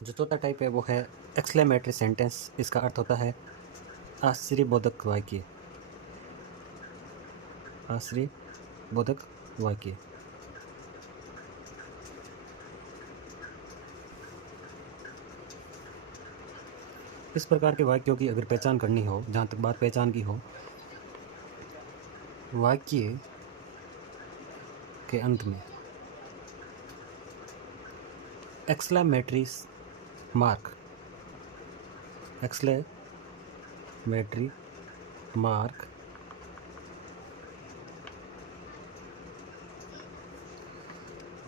जो चौथा टाइप है वो है एक्सक्लेमेटरी सेंटेंस। इसका अर्थ होता है आश्चर्यबोधक वाक्य। आश्चर्यबोधक वाक्य। इस प्रकार के वाक्यों की अगर पहचान करनी हो, जहाँ तक बात पहचान की हो, वाक्य के अंत में एक्सक्लेमेटरी मार्क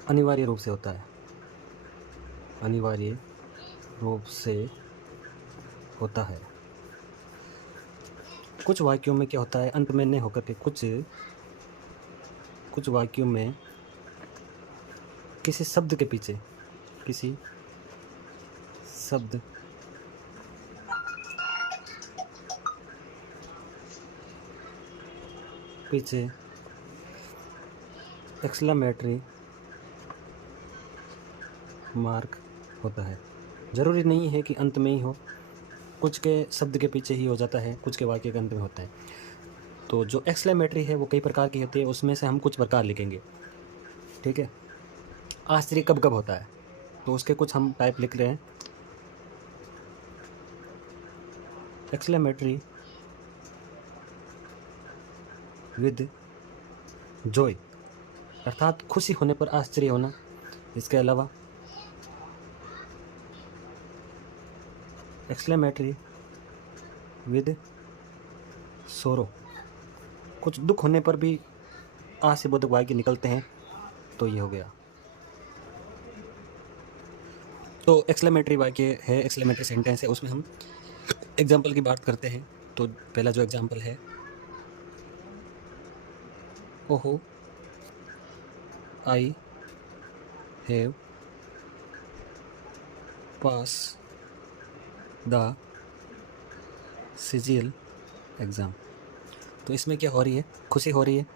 अनिवार्य रूप से होता है। अनिवार्य रूप से होता है। कुछ वाक्यों में क्या होता है, अंत में नहीं होकर के कुछ वाक्यों में किसी शब्द के पीछे एक्सक्लेमेटरी मार्क होता है। ज़रूरी नहीं है कि अंत में ही हो, कुछ के शब्द के पीछे ही हो जाता है, कुछ के वाक्य के अंत में होता है। तो जो एक्सक्लेमेटरी है वो कई प्रकार की होती है, उसमें से हम कुछ प्रकार लिखेंगे, ठीक है। आश्चर्य कब कब होता है तो उसके कुछ हम टाइप लिख रहे हैं। एक्सक्लेमेटरी विद जॉय, अर्थात खुशी होने पर आश्चर्य होना। इसके अलावा एक्सक्लेमेटरी विद सोरो, कुछ दुख होने पर भी आश्चर्यबोधक वाक्य निकलते हैं, तो ये हो गया। तो एक्सक्लेमेटरी वाक्य है, एक्सक्लेमेटरी सेंटेंस है, उसमें हम एग्जाम्पल की बात करते हैं। तो पहला जो एग्जाम्पल है, ओहो I have pass the CGL exam. तो इसमें क्या हो रही है, खुशी हो रही है।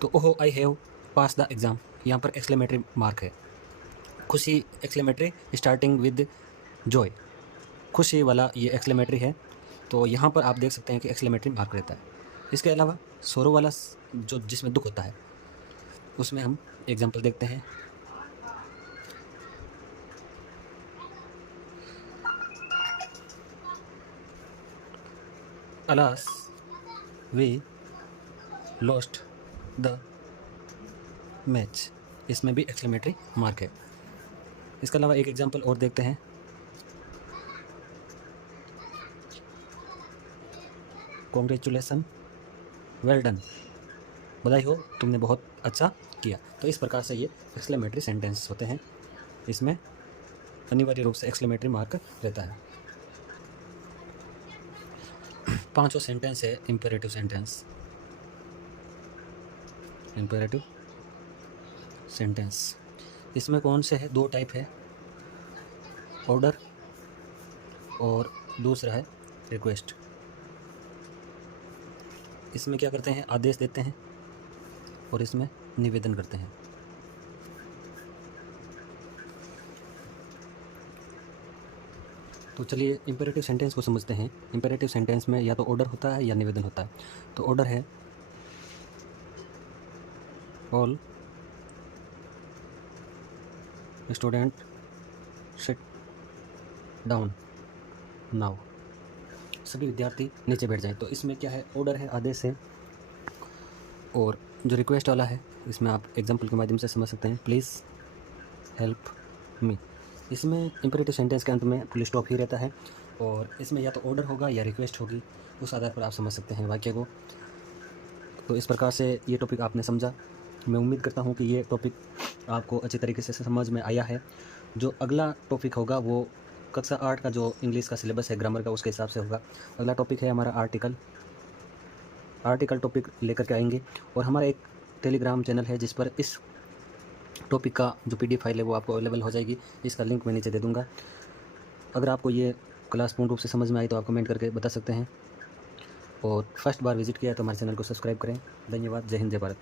तो ओहो I have pass the exam, यहाँ पर एक्सक्लेमेटरी मार्क है। खुशी एक्सक्लेमेटरी स्टार्टिंग विद जॉय, खुशी वाला ये एक्सक्लेमेटरी है, तो यहाँ पर आप देख सकते हैं कि एक्सक्लेमेटरी मार्क रहता है। इसके अलावा सोरो वाला जो जिसमें दुख होता है, उसमें हम एग्जाम्पल देखते हैं। Alas we lost the match, इसमें भी एक्सक्लेमेटरी मार्क है। इसके अलावा एक एग्जाम्पल और देखते हैं। कॉन्ग्रेचुलेसन, वेल डन, बधाई हो, तुमने बहुत अच्छा किया। तो इस प्रकार से ये एक्सक्लेमेटरी सेंटेंस होते हैं, इसमें अनिवार्य रूप से एक्सक्लेमेटरी मार्क रहता है। पांचों सेंटेंस है इंपेरेटिव सेंटेंस। इंपेरेटिव सेंटेंस इसमें कौन से है, दो टाइप है, ऑर्डर और दूसरा है रिक्वेस्ट। इसमें क्या करते हैं, आदेश देते हैं और इसमें निवेदन करते हैं। तो चलिए इंपेरेटिव सेंटेंस को समझते हैं। इंपेरेटिव सेंटेंस में या तो ऑर्डर होता है या निवेदन होता है। तो ऑर्डर है all student sit down now, सभी विद्यार्थी नीचे बैठ जाएं। तो इसमें क्या है, ऑर्डर है, आदेश है। और जो रिक्वेस्ट वाला है, इसमें आप एग्जांपल के माध्यम से समझ सकते हैं, प्लीज़ हेल्प मी। इसमें इंपेरेटिव सेंटेंस के अंत में फुल स्टॉप ही रहता है और इसमें या तो ऑर्डर होगा या रिक्वेस्ट होगी, उस आधार पर आप समझ सकते हैं वाक्य को। तो इस प्रकार से ये टॉपिक आपने समझा। मैं उम्मीद करता हूँ कि ये टॉपिक आपको अच्छी तरीके से समझ में आया है। जो अगला टॉपिक होगा वो कक्षा 8 का जो इंग्लिश का सिलेबस है ग्रामर का, उसके हिसाब से होगा। अगला टॉपिक है हमारा आर्टिकल टॉपिक लेकर के आएंगे। और हमारा एक टेलीग्राम चैनल है जिस पर इस टॉपिक का जो PDF फाइल है वो आपको अवेलेबल हो जाएगी। इसका लिंक मैं नीचे दे दूँगा। अगर आपको ये क्लास पूर्ण रूप से समझ में आई तो आप कमेंट करके बता सकते हैं। और फर्स्ट बार विजिट किया तो हमारे चैनल को सब्सक्राइब करें। धन्यवाद। जय हिंद, जय भारत।